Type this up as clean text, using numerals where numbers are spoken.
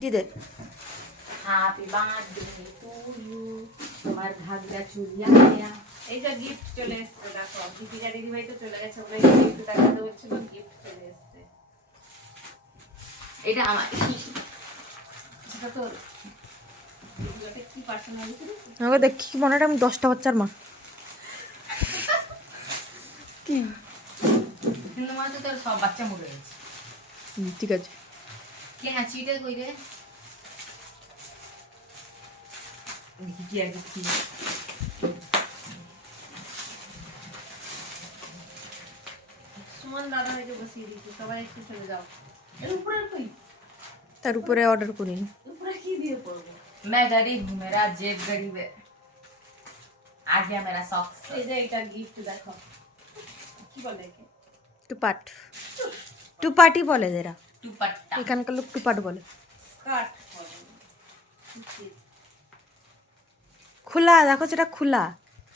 দিদে happy birthday to you. তোমার ভাগ্যা চুরিয়া গয়া। এই যে গিফট চলে এসেছে, দেখো দীপিকা দিদিভাই তো চলে গেছে, ওগুলো গিফট দেখাতে হচ্ছিল, গিফট চলে এসেছে। এটা আমার, সেটা তো দীপিকাটা কি পার্সোনালিটি আমাকে দেখি কি মনে হয় আমি 10টা বাচ্চার মা। কি কিন্তু মানে তো তোর সব বাচ্চা মরে গেছে। ঠিক আছে কে হাঁচিটা কই রে, দেখি কি আর কি। সুমন দাদা ভাইকে বসিয়ে দিচ্ছি, সবাই একটু চলে যাও। এর উপরে কই, তার উপরে অর্ডার করিনি। উপরে কি দিয়ে পড়বো? मैं गरीब हूँ, मेरा जेब गरीब है। आ गया मेरा सॉक्स। এই যে এটা গিফট দেখো, কি বলে একে? টুপাট টুপাটি বলে এরা, দুপাট্টা, এখানকার লোক টুপাট বলে। স্কার্ট বলে। খোলা দেখো সেটা খোলা।